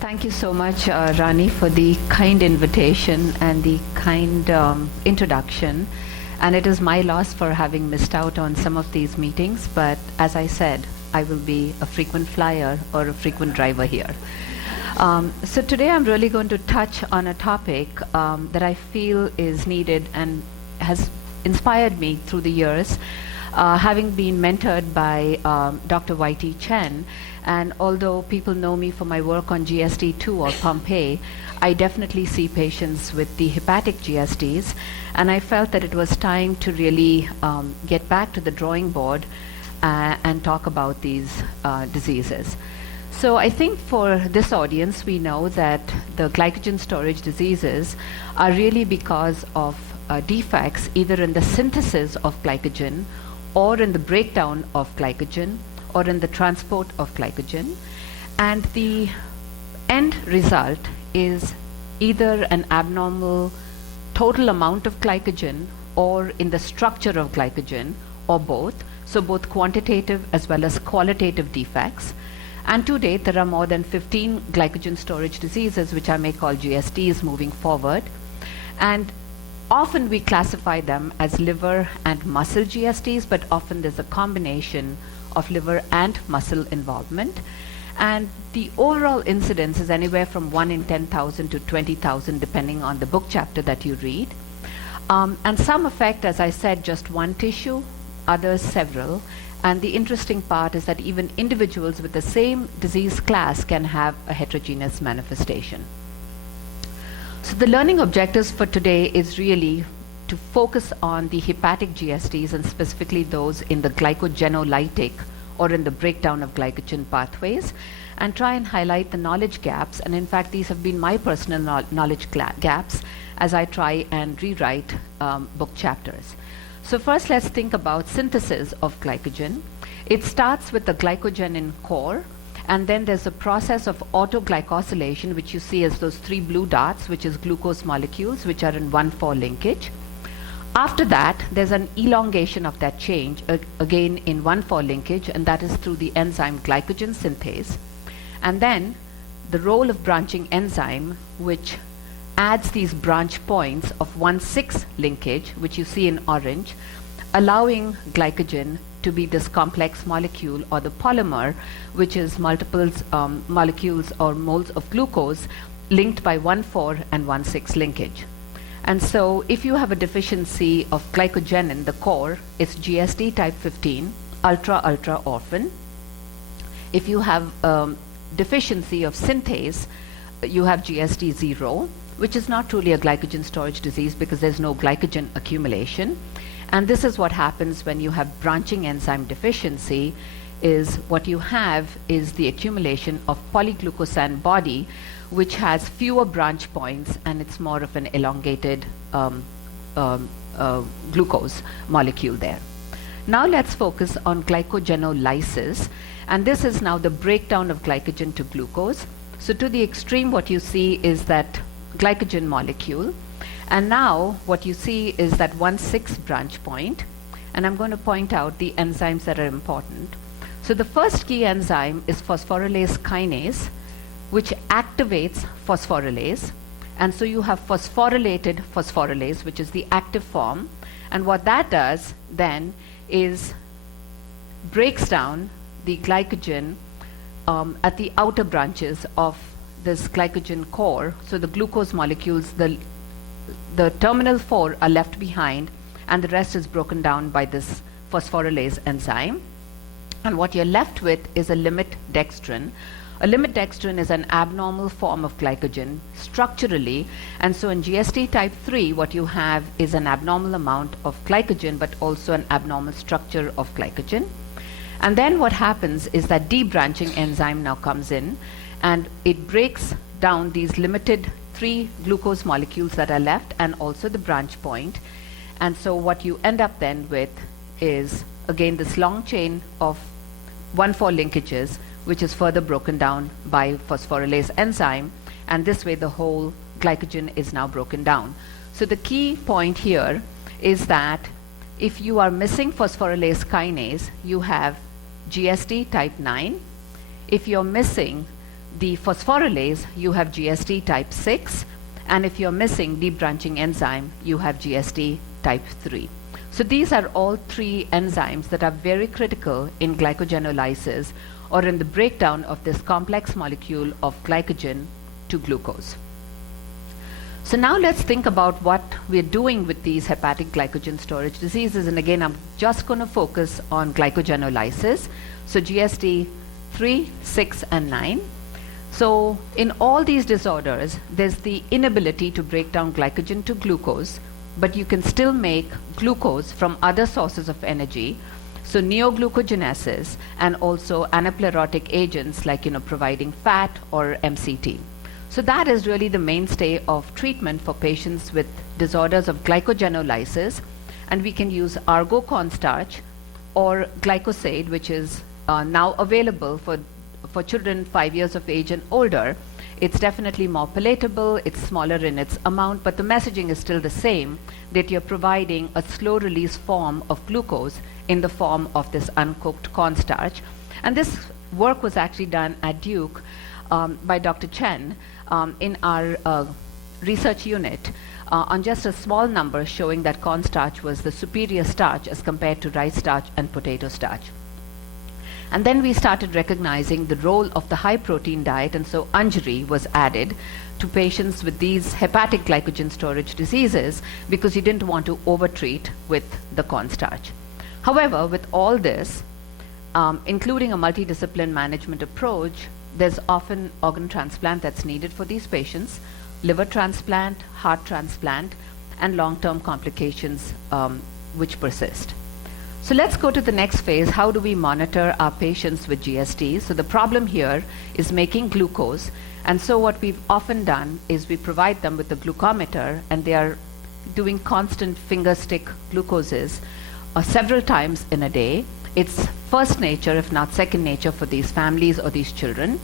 Thank you so much, Rani, for the kind invitation and the kind introduction. And it is my loss for having missed out on some of these meetings, but as I said, I will be a frequent flyer or a frequent driver here. So today I'm really going to touch on a topic that I feel is needed and has inspired me through the years, having been mentored by Dr. Y.T. Chen. And although people know me for my work on GST2 or Pompeii, I definitely see patients with the hepatic GSTs, and I felt that it was time to really get back to the drawing board and talk about these diseases. So I think for this audience, we know that the glycogen storage diseases are really because of defects either in the synthesis of glycogen or in the breakdown of glycogen or in the transport of glycogen. And the end result is either an abnormal total amount of glycogen or in the structure of glycogen or both. So both quantitative as well as qualitative defects. And to date, there are more than 15 glycogen storage diseases, which I may call GSTs moving forward. And often we classify them as liver and muscle GSTs, but often there's a combination of liver and muscle involvement. And the overall incidence is anywhere from 1 in 10,000 to 20,000, depending on the book chapter that you read. And some affect, as I said, just one tissue, others several. And the interesting part is that even individuals with the same disease class can have a heterogeneous manifestation. So the learning objectives for today is really to focus on the hepatic GSTs and specifically those in the glycogenolytic or in the breakdown of glycogen pathways, and try and highlight the knowledge gaps. And in fact, these have been my personal knowledge gaps as I try and rewrite book chapters. So first, let's think about synthesis of glycogen. It starts with the glycogen in core, and then there's a process of autoglycosylation, which you see as those 3 blue dots, which is glucose molecules, which are in 1,4 linkage. After that, there's an elongation of that change, again in 1,4 linkage, and that is through the enzyme glycogen synthase. And then the role of branching enzyme, which adds these branch points of 1,6 linkage, which you see in orange, allowing glycogen to be this complex molecule or the polymer, which is multiples molecules or moles of glucose linked by 1,4 and 1,6 linkage. And so if you have a deficiency of glycogen in the core, it's GST type 15, ultra orphan. If you have deficiency of synthase, you have GST 0, which is not truly a glycogen storage disease because there's no glycogen accumulation. And this is what happens when you have branching enzyme deficiency, is what you have is the accumulation of polyglucosan body, which has fewer branch points, and it's more of an elongated glucose molecule there. Now let's focus on glycogenolysis, and this is now the breakdown of glycogen to glucose. So to the extreme, what you see is that glycogen molecule, and now what you see is that 1,6 branch point, and I'm going to point out the enzymes that are important. So the first key enzyme is phosphorylase kinase, which activates phosphorylase. And so you have phosphorylated phosphorylase, which is the active form. And what that does then is breaks down the glycogen at the outer branches of this glycogen core. So the glucose molecules, the terminal 4 are left behind, and the rest is broken down by this phosphorylase enzyme. And what you're left with is a limit dextrin. A limit dextrin is an abnormal form of glycogen structurally, and so in GST type 3, what you have is an abnormal amount of glycogen, but also an abnormal structure of glycogen. And then what happens is that debranching enzyme now comes in, and it breaks down these limited 3 glucose molecules that are left, and also the branch point. And so what you end up then with is, again, this long chain of 1,4 linkages, which is further broken down by phosphorylase enzyme, and this way the whole glycogen is now broken down. So the key point here is that if you are missing phosphorylase kinase, you have GST type 9. If you're missing the phosphorylase, you have GST type 6, and if you're missing deep branching enzyme, you have GST type 3. So these are all three enzymes that are very critical in glycogenolysis or in the breakdown of this complex molecule of glycogen to glucose. So now let's think about what we're doing with these hepatic glycogen storage diseases. And again, I'm just going to focus on glycogenolysis. So GST 3, 6, and 9. So in all these disorders, there's the inability to break down glycogen to glucose, but you can still make glucose from other sources of energy. So neoglucogenesis and also anaplerotic agents like, providing fat or MCT. So that is really the mainstay of treatment for patients with disorders of glycogenolysis. And we can use Argo cornstarch or glycosade, which is now available for children 5 years of age and older. It's definitely more palatable, it's smaller in its amount, but the messaging is still the same, that you're providing a slow release form of glucose in the form of this uncooked cornstarch. And this work was actually done at Duke by Dr. Chen in our research unit on just a small number, showing that cornstarch was the superior starch as compared to rice starch and potato starch. And then we started recognizing the role of the high protein diet, and so Anjari was added to patients with these hepatic glycogen storage diseases because you didn't want to overtreat with the cornstarch. However, with all this, including a multidiscipline management approach, there's often organ transplant that's needed for these patients, liver transplant, heart transplant, and long-term complications which persist. So let's go to the next phase. How do we monitor our patients with GST? So the problem here is making glucose. And so what we've often done is we provide them with the glucometer, and they are doing constant finger stick glucoses several times in a day. It's first nature, if not second nature, for these families or these children.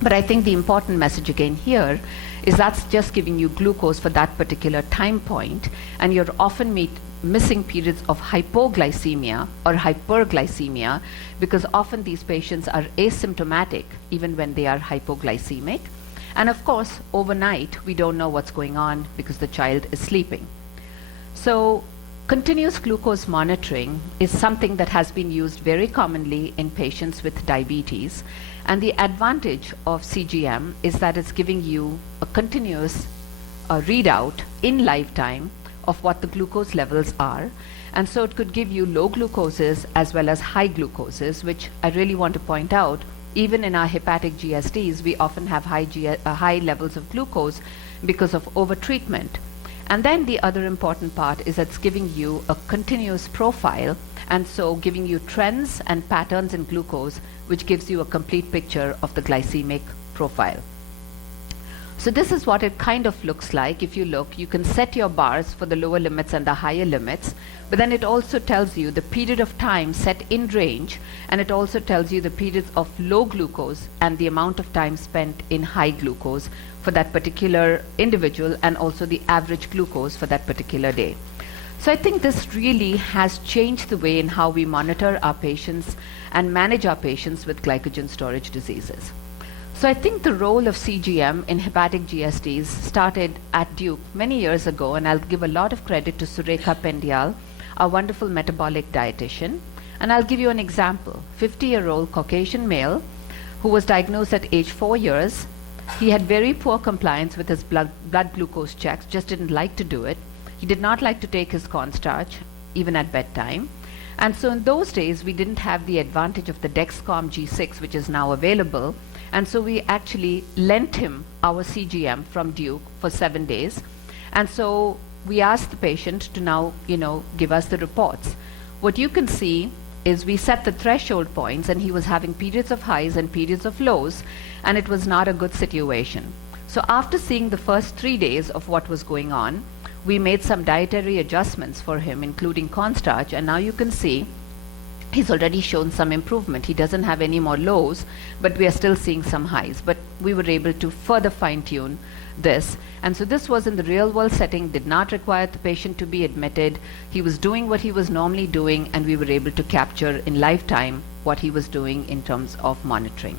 But I think the important message again here is that's just giving you glucose for that particular time point, and you're often missing periods of hypoglycemia or hyperglycemia, because often these patients are asymptomatic even when they are hypoglycemic. And of course, overnight, we don't know what's going on because the child is sleeping. So continuous glucose monitoring is something that has been used very commonly in patients with diabetes. And the advantage of CGM is that it's giving you a continuous readout in lifetime of what the glucose levels are. And so it could give you low glucoses as well as high glucoses, which I really want to point out. Even in our hepatic GSTs, we often have high levels of glucose because of overtreatment. And then the other important part is it's giving you a continuous profile, and so giving you trends and patterns in glucose, which gives you a complete picture of the glycemic profile. So this is what it kind of looks like. If you look, you can set your bars for the lower limits and the higher limits, but then it also tells you the period of time set in range, and it also tells you the periods of low glucose and the amount of time spent in high glucose for that particular individual, and also the average glucose for that particular day. So I think this really has changed the way in how we monitor our patients and manage our patients with glycogen storage diseases. So I think the role of CGM in hepatic GSTs started at Duke many years ago, and I'll give a lot of credit to Surekha Pendial, our wonderful metabolic dietitian. And I'll give you an example. 50-year-old Caucasian male who was diagnosed at age 4 years. He had very poor compliance with his blood glucose checks, just didn't like to do it. He did not like to take his cornstarch, even at bedtime. And so in those days, we didn't have the advantage of the Dexcom G6, which is now available. And so we actually lent him our CGM from Duke for 7 days. And so we asked the patient to now, give us the reports. What you can see is we set the threshold points, and he was having periods of highs and periods of lows, and it was not a good situation. So after seeing the first 3 days of what was going on, we made some dietary adjustments for him, including cornstarch, and now you can see he's already shown some improvement. He doesn't have any more lows, but we are still seeing some highs. But we were able to further fine-tune this. And so this was in the real-world setting, did not require the patient to be admitted. He was doing what he was normally doing, and we were able to capture in lifetime what he was doing in terms of monitoring.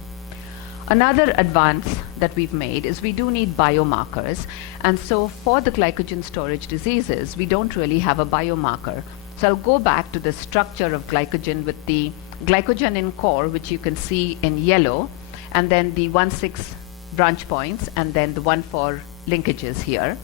Another advance that we've made is we do need biomarkers. And so for the glycogen storage diseases, we don't really have a biomarker. So I'll go back to the structure of glycogen with the glycogen in core, which you can see in yellow, and then the 1,6 branch points, and then the 1,4 linkages here.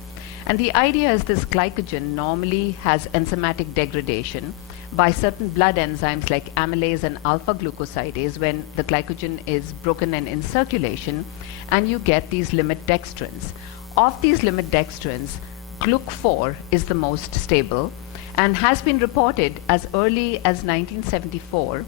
And the idea is this glycogen normally has enzymatic degradation by certain blood enzymes like amylase and alpha glucosidase when the glycogen is broken and in circulation, and you get these limit dextrins. Of these limit dextrins, GLUC4 is the most stable and has been reported as early as 1974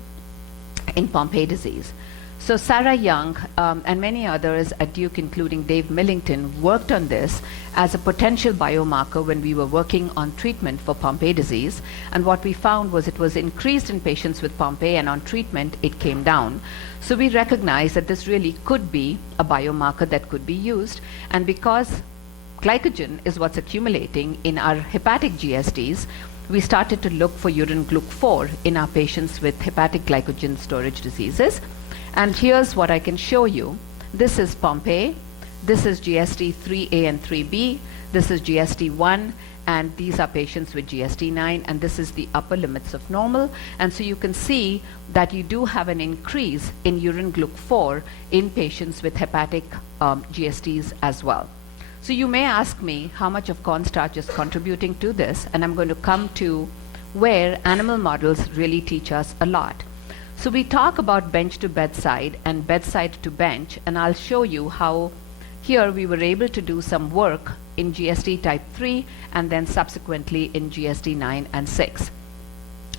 in Pompe disease. So Sarah Young and many others at Duke, including Dave Millington, worked on this as a potential biomarker when we were working on treatment for Pompe disease. And what we found was it was increased in patients with Pompe, and on treatment it came down. So we recognized that this really could be a biomarker that could be used. And because glycogen is what's accumulating in our hepatic GSDs, we started to look for urine GLUC4 in our patients with hepatic glycogen storage diseases. And here's what I can show you. This is Pompe, this is GSD 3A and 3B, this is GSD 1, and these are patients with GSD 9, and this is the upper limits of normal. And so you can see that you do have an increase in urine GLUC4 in patients with hepatic GSDs as well. So you may ask me how much of cornstarch is contributing to this, and I'm going to come to where animal models really teach us a lot. So we talk about bench to bedside and bedside to bench, and I'll show you how here we were able to do some work in GSD type 3 and then subsequently in GSD 9 and 6.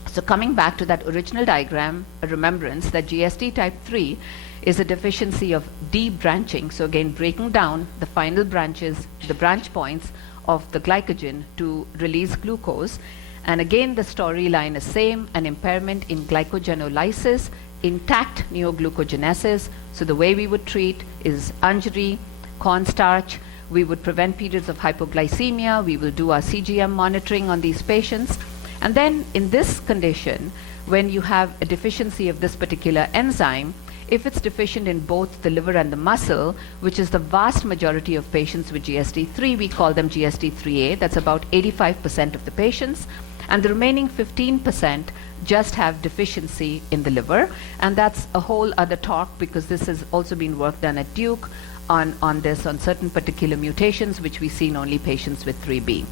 So coming back to that original diagram, a remembrance that GSD type 3 is a deficiency of debranching. So again, breaking down the final branches, the branch points of the glycogen to release glucose. And again, the storyline is same, an impairment in glycogenolysis, intact neoglucogenesis. So the way we would treat is Anjari, cornstarch. We would prevent periods of hypoglycemia. We will do our CGM monitoring on these patients. And then in this condition, when you have a deficiency of this particular enzyme, if it's deficient in both the liver and the muscle, which is the vast majority of patients with GSD3, we call them GSD3A. That's about 85% of the patients. And the remaining 15% just have deficiency in the liver. And that's a whole other talk, because this has also been work done at Duke on certain particular mutations, which we see in only patients with 3B.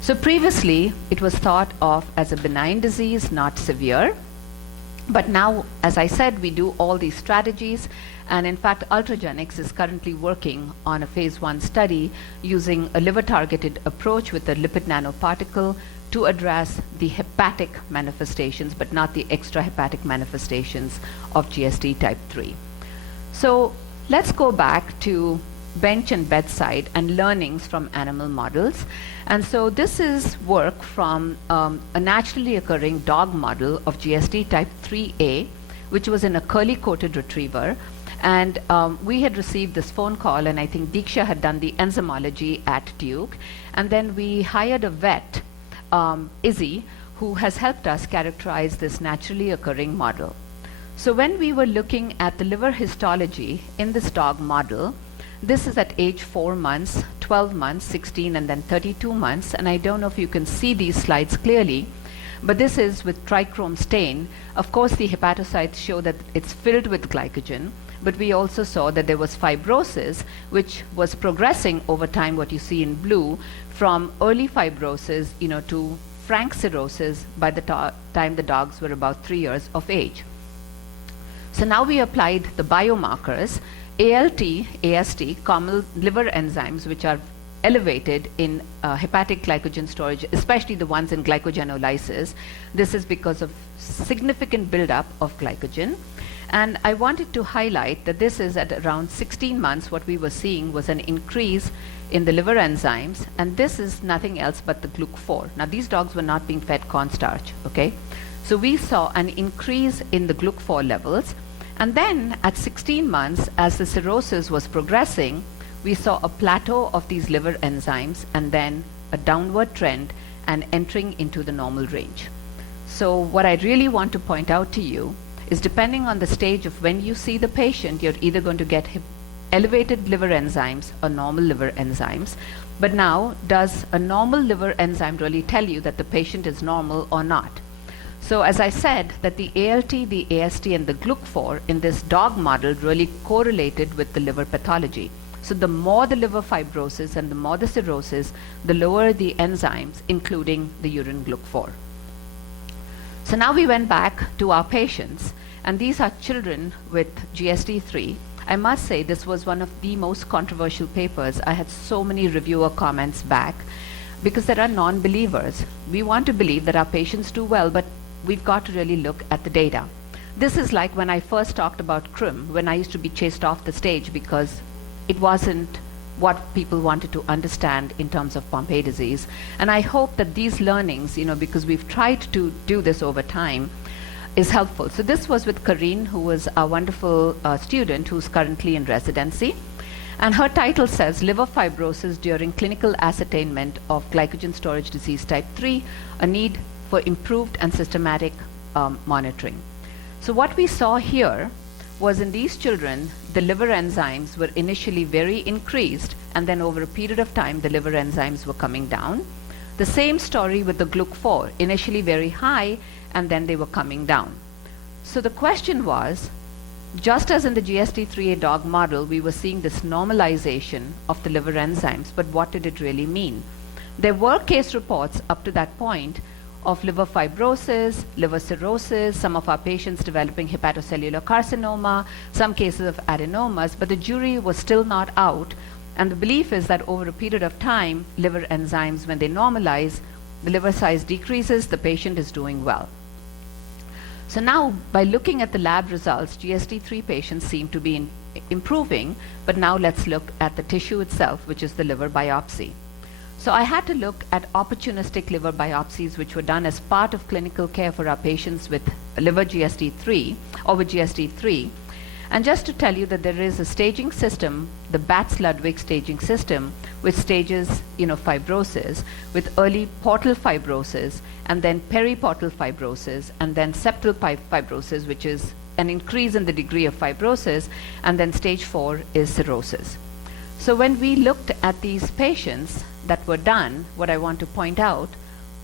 So previously, it was thought of as a benign disease, not severe. But now, as I said, we do all these strategies. And in fact, Ultragenics is currently working on a phase 1 study using a liver-targeted approach with a lipid nanoparticle to address the hepatic manifestations, but not the extrahepatic manifestations of GSD type 3. So let's go back to bench and bedside and learnings from animal models. And so this is work from a naturally occurring dog model of GSD type 3A, which was in a curly-coated retriever. And we had received this phone call, and I think Diksha had done the enzymology at Duke. And then we hired a vet, Izzy, who has helped us characterize this naturally occurring model. So when we were looking at the liver histology in this dog model, this is at age 4 months, 12 months, 16, and then 32 months. And I don't know if you can see these slides clearly, but this is with trichrome stain. Of course, the hepatocytes show that it's filled with glycogen, but we also saw that there was fibrosis, which was progressing over time, what you see in blue, from early fibrosis, to frank cirrhosis by the time the dogs were about 3 years of age. So now we applied the biomarkers, ALT, AST, common liver enzymes, which are elevated in hepatic glycogen storage, especially the ones in glycogenolysis. This is because of significant buildup of glycogen. And I wanted to highlight that this is at around 16 months, what we were seeing was an increase in the liver enzymes, and this is nothing else but the GLUC4. Now, these dogs were not being fed cornstarch, okay? So we saw an increase in the GLUC4 levels. And then at 16 months, as the cirrhosis was progressing, we saw a plateau of these liver enzymes and then a downward trend and entering into the normal range. So what I really want to point out to you is depending on the stage of when you see the patient, you're either going to get elevated liver enzymes or normal liver enzymes. But now, does a normal liver enzyme really tell you that the patient is normal or not? So as I said, that the ALT, the AST, and the GLUC4 in this dog model really correlated with the liver pathology. So the more the liver fibrosis and the more the cirrhosis, the lower the enzymes, including the urine GLUC4. So now we went back to our patients, and these are children with GSD3. I must say this was one of the most controversial papers. I had so many reviewer comments back because there are non-believers. We want to believe that our patients do well, but we've got to really look at the data. This is like when I first talked about CRIM, when I used to be chased off the stage because it wasn't what people wanted to understand in terms of Pompe disease. And I hope that these learnings, because we've tried to do this over time, is helpful. So this was with Karine, who was a wonderful student who's currently in residency. And her title says, Liver Fibrosis During Clinical Ascertainment of Glycogen Storage Disease Type 3, a Need for Improved and Systematic Monitoring. So what we saw here was in these children, the liver enzymes were initially very increased, and then over a period of time, the liver enzymes were coming down. The same story with the GLUC4, initially very high, and then they were coming down. So the question was, just as in the GSD3A dog model, we were seeing this normalization of the liver enzymes, but what did it really mean? There were case reports up to that point of liver fibrosis, liver cirrhosis, some of our patients developing hepatocellular carcinoma, some cases of adenomas, but the jury was still not out. And the belief is that over a period of time, liver enzymes, when they normalize, the liver size decreases, the patient is doing well. So now, by looking at the lab results, GSD3 patients seem to be improving, but now let's look at the tissue itself, which is the liver biopsy. So I had to look at opportunistic liver biopsies, which were done as part of clinical care for our patients with liver GSD3 or with GSD3. And just to tell you that there is a staging system, the Batts-Ludwig staging system, which stages, fibrosis with early portal fibrosis, and then periportal fibrosis, and then septal fibrosis, which is an increase in the degree of fibrosis, and then stage 4 is cirrhosis. So when we looked at these patients that were done, what I want to point out,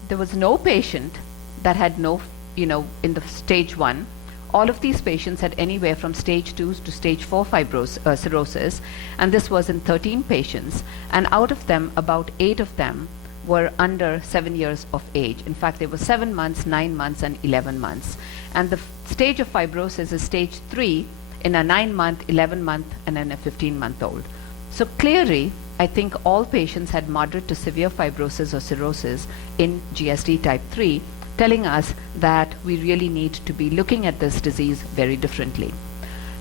there was no patient that had no, in the stage 1. All of these patients had anywhere from stage 2 to stage 4 cirrhosis, and this was in 13 patients, and out of them, about 8 of them were under 7 years of age. In fact, they were 7 months, 9 months, and 11 months. And the stage of fibrosis is stage 3 in a 9-month, 11-month, and then a 15-month-old. So clearly, I think all patients had moderate to severe fibrosis or cirrhosis in GSD type 3, telling us that we really need to be looking at this disease very differently.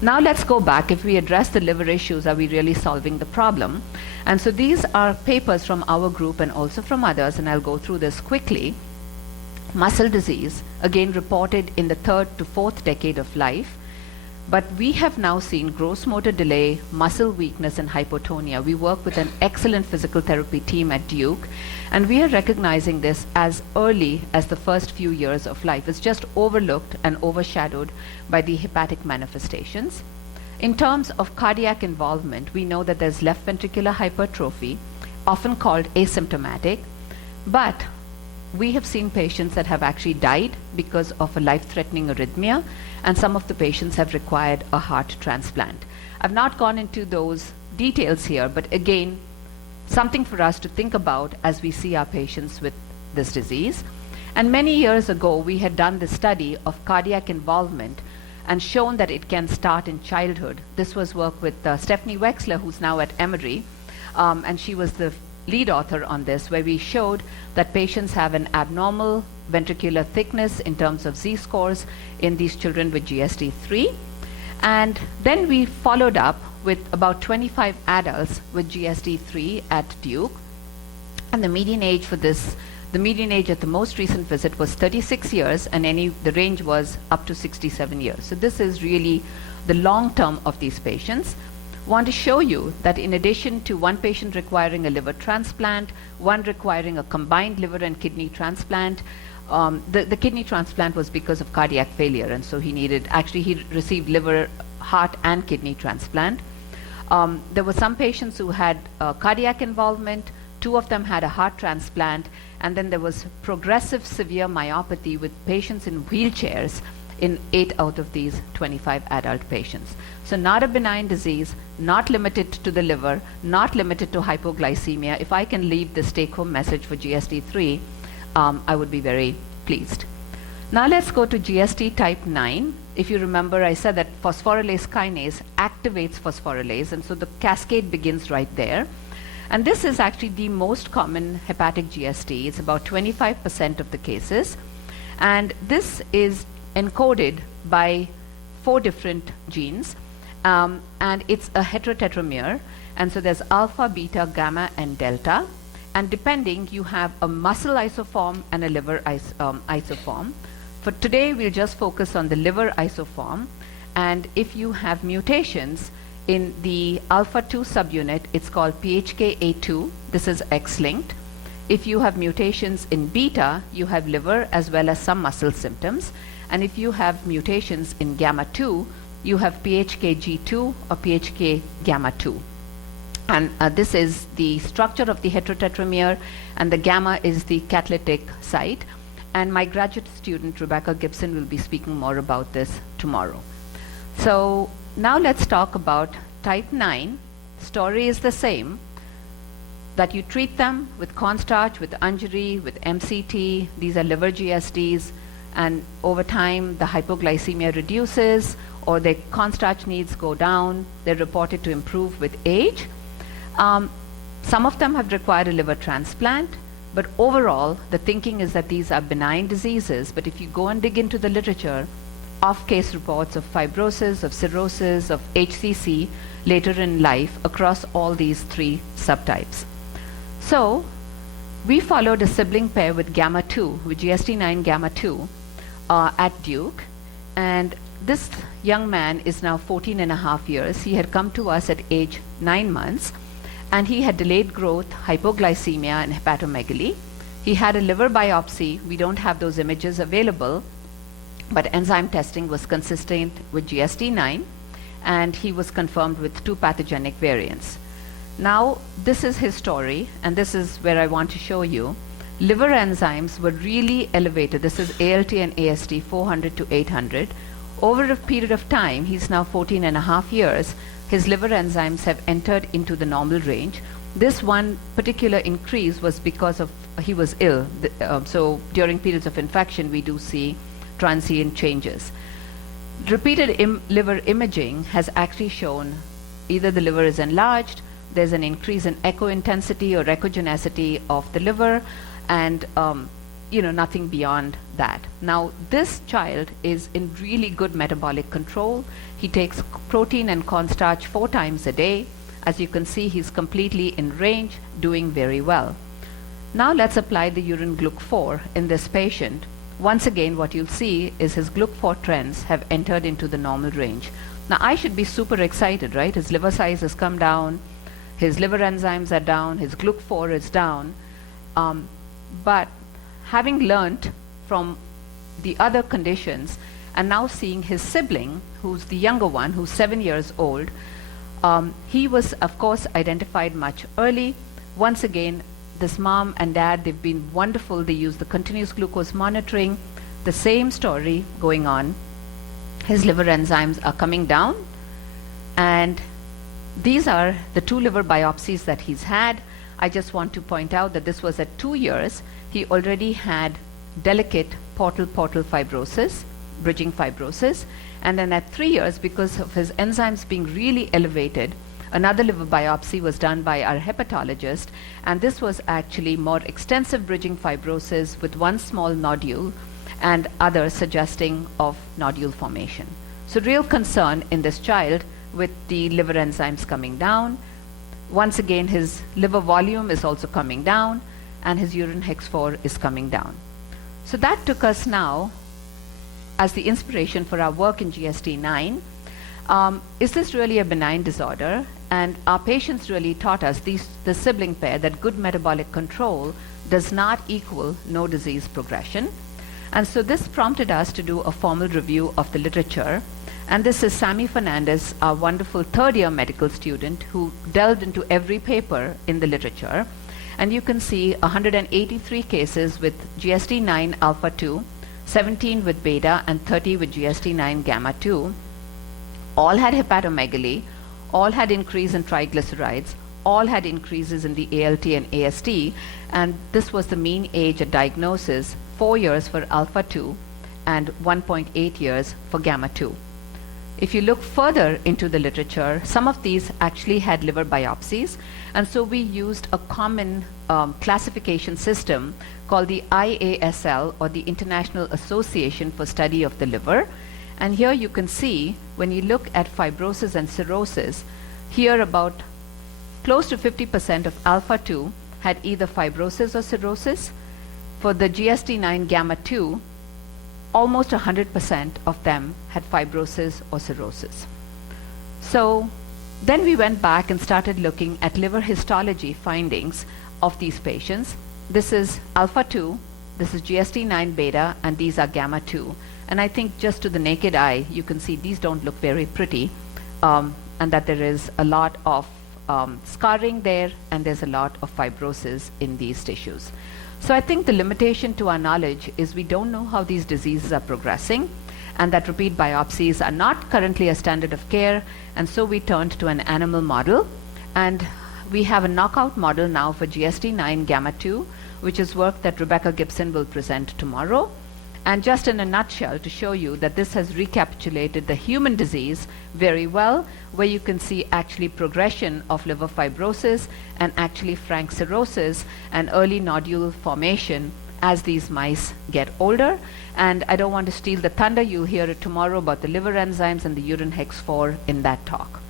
Now let's go back. If we address the liver issues, are we really solving the problem? And so these are papers from our group and also from others, and I'll go through this quickly. Muscle disease, again reported in the 3rd to 4th decade of life. But we have now seen gross motor delay, muscle weakness, and hypotonia. We work with an excellent physical therapy team at Duke, and we are recognizing this as early as the first few years of life. It's just overlooked and overshadowed by the hepatic manifestations. In terms of cardiac involvement, we know that there's left ventricular hypertrophy, often called asymptomatic, but we have seen patients that have actually died because of a life-threatening arrhythmia, and some of the patients have required a heart transplant. I've not gone into those details here, but again, something for us to think about as we see our patients with this disease. And many years ago, we had done this study of cardiac involvement and shown that it can start in childhood. This was work with Stephanie Wexler, who's now at Emory, and she was the lead author on this, where we showed that patients have an abnormal ventricular thickness in terms of Z-scores in these children with GSD3. And then we followed up with about 25 adults with GSD3 at Duke. And the median age for this, the median age at the most recent visit was 36 years, and the range was up to 67 years. So this is really the long term of these patients. Want to show you that in addition to one patient requiring a liver transplant, one requiring a combined liver and kidney transplant, The kidney transplant was because of cardiac failure, and so he received liver, heart, and kidney transplant. There were some patients who had cardiac involvement, 2 of them had a heart transplant, and then there was progressive severe myopathy with patients in wheelchairs in 8 out of these 25 adult patients. So not a benign disease, not limited to the liver, not limited to hypoglycemia. If I can leave this take-home message for GST3, I would be very pleased. Now let's go to GST type 9. If you remember, I said that phosphorylase kinase activates phosphorylase, and so the cascade begins right there. And this is actually the most common hepatic GST. It's about 25% of the cases. And this is encoded by 4 different genes. And it's a heterotetramer. And so there's alpha, beta, gamma, and delta. And depending, you have a muscle isoform and a liver isoform. For today, we'll just focus on the liver isoform. And if you have mutations in the alpha-2 subunit, it's called PHKA2. This is X-linked. If you have mutations in beta, you have liver as well as some muscle symptoms. And if you have mutations in gamma-2, you have PHKG2 or PHK gamma-2. And this is the structure of the heterotetramer, and the gamma is the catalytic site. And my graduate student, Rebecca Gibson, will be speaking more about this tomorrow. So now let's talk about type 9. Story is the same, that you treat them with cornstarch, with Anjari, with MCT. These are liver GSDs, and over time the hypoglycemia reduces, or their cornstarch needs go down. They're reported to improve with age. Some of them have required a liver transplant, but overall the thinking is that these are benign diseases. But if you go and dig into the literature, off-case reports of fibrosis, of cirrhosis, of HCC later in life across all these 3 subtypes. So we followed a sibling pair with gamma-2, with GST9 gamma-2 at Duke, and this young man is now 14 and a half years. He had come to us at age 9 months, and he had delayed growth, hypoglycemia, and hepatomegaly. He had a liver biopsy. We don't have those images available, but enzyme testing was consistent with GST9, and he was confirmed with 2 pathogenic variants. Now, this is his story, and this is where I want to show you. Liver enzymes were really elevated. This is ALT and AST 400 to 800. Over a period of time, he's now 14 and a half years, his liver enzymes have entered into the normal range. This one particular increase was because of he was ill. So during periods of infection, we do see transient changes. Repeated liver imaging has actually shown either the liver is enlarged, there's an increase in echo intensity or echogenicity of the liver, and nothing beyond that. Now, this child is in really good metabolic control. He takes protein and cornstarch 4 times a day. As you can see, he's completely in range, doing very well. Now let's apply the urine GLUC4 in this patient. Once again, what you'll see is his GLUC4 trends have entered into the normal range. Now, I should be super excited, right? His liver size has come down, his liver enzymes are down, his GLUC4 is down. But having learnt from the other conditions and now seeing his sibling, who's the younger one, who's 7 years old, he was, of course, identified much early. Once again, this mom and dad, they've been wonderful. They use the continuous glucose monitoring. The same story going on. His liver enzymes are coming down, and these are the 2 liver biopsies that he's had. I just want to point out that this was at 2 years. He already had delicate portal fibrosis, bridging fibrosis. And then at 3 years, because of his enzymes being really elevated, another liver biopsy was done by our hepatologist. And this was actually more extensive bridging fibrosis with 1 small nodule and others suggesting of nodule formation. So real concern in this child with the liver enzymes coming down. Once again, his liver volume is also coming down, and his urine HEX4 is coming down. So that took us now as the inspiration for our work in GST9. Is this really a benign disorder? And our patients really taught us, the sibling pair, that good metabolic control does not equal no disease progression. And so this prompted us to do a formal review of the literature. And this is Sammy Fernandez, our wonderful third-year medical student who delved into every paper in the literature. And you can see 183 cases with GSD9 alpha 2, 17 with beta, and 30 with GSD9 gamma 2. All had hepatomegaly, all had increase in triglycerides, all had increases in the ALT and AST, and this was the mean age at diagnosis, 4 years for alpha 2 and 1.8 years for gamma 2. If you look further into the literature, some of these actually had liver biopsies, and so we used a common classification system called the IASL, or the International Association for Study of the Liver. And here you can see, when you look at fibrosis and cirrhosis, here about close to 50% of alpha 2 had either fibrosis or cirrhosis. For the GSD9 gamma 2, almost 100% of them had fibrosis or cirrhosis. So then we went back and started looking at liver histology findings of these patients. This is alpha 2, this is GSD9 beta, and these are gamma 2. And I think just to the naked eye, you can see these don't look very pretty, and that there is a lot of scarring there, and there's a lot of fibrosis in these tissues. So I think the limitation to our knowledge is we don't know how these diseases are progressing, and that repeat biopsies are not currently a standard of care, and so we turned to an animal model. And we have a knockout model now for GSD9 gamma 2, which is work that Rebecca Gibson will present tomorrow. And just in a nutshell, to show you that this has recapitulated the human disease very well, where you can see actually progression of liver fibrosis and actually frank cirrhosis and early nodule formation as these mice get older. And I don't want to steal the thunder. You'll hear it tomorrow about the liver enzymes and the urine hex4 in that talk.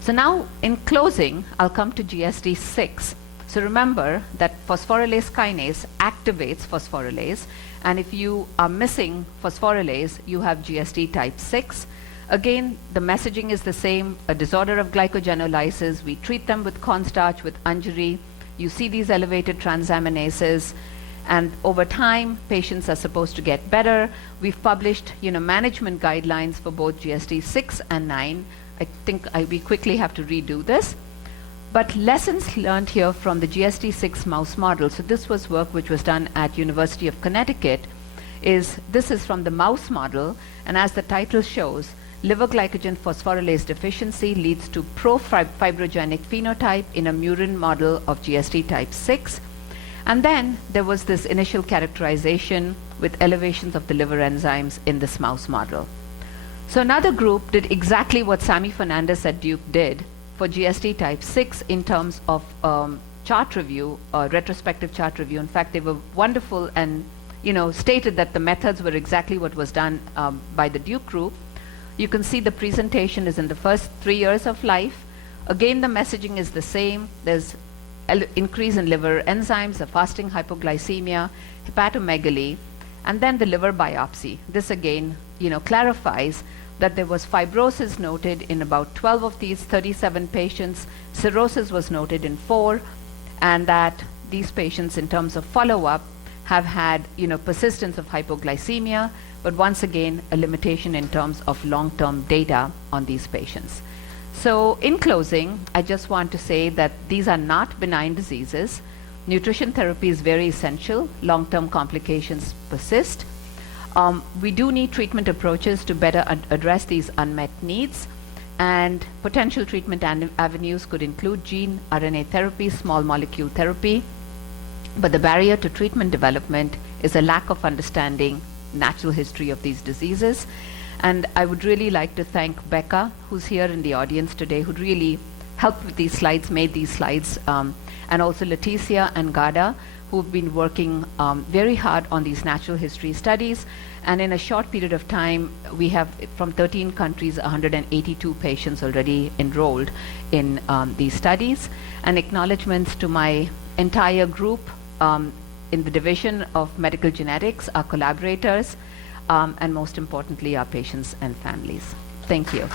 So now, in closing, I'll come to GSD6. So remember that phosphorylase kinase activates phosphorylase, and if you are missing phosphorylase, you have GSD type 6. Again, the messaging is the same, a disorder of glycogenolysis. We treat them with cornstarch, with Anjari. You see these elevated transaminases, and over time, patients are supposed to get better. We've published, management guidelines for both GSD 6 and 9. I think we quickly have to redo this. But lessons learned here from the GSD6 mouse model, so this was work which was done at University of Connecticut, this is from the mouse model, and as the title shows, liver glycogen phosphorylase deficiency leads to pro-fibrogenic phenotype in a murine model of GSD type 6. And then there was this initial characterization with elevations of the liver enzymes in this mouse model. So another group did exactly what Sammy Fernandez at Duke did for GSD type 6 in terms of chart review, retrospective chart review. In fact, they were wonderful and stated that the methods were exactly what was done by the Duke group. You can see the presentation is in the first 3 years of life. Again, the messaging is the same. There's increase in liver enzymes, a fasting hypoglycemia, hepatomegaly, and then the liver biopsy. This again, clarifies that there was fibrosis noted in about 12 of these 37 patients, cirrhosis was noted in 4, and that these patients, in terms of follow-up, have had persistence of hypoglycemia, but once again, a limitation in terms of long-term data on these patients. So in closing, I just want to say that these are not benign diseases. Nutrition therapy is very essential. Long-term complications persist. We do need treatment approaches to better address these unmet needs, and potential treatment avenues could include gene, RNA therapy, small molecule therapy, but the barrier to treatment development is a lack of understanding natural history of these diseases. And I would really like to thank Becca, who's here in the audience today, who really helped with these slides, made these slides, and also Leticia and Gada, who've been working very hard on these natural history studies. And in a short period of time, we have from 13 countries, 182 patients already enrolled in these studies. And acknowledgements to my entire group in the division of medical genetics, our collaborators, and most importantly, our patients and families. Thank you.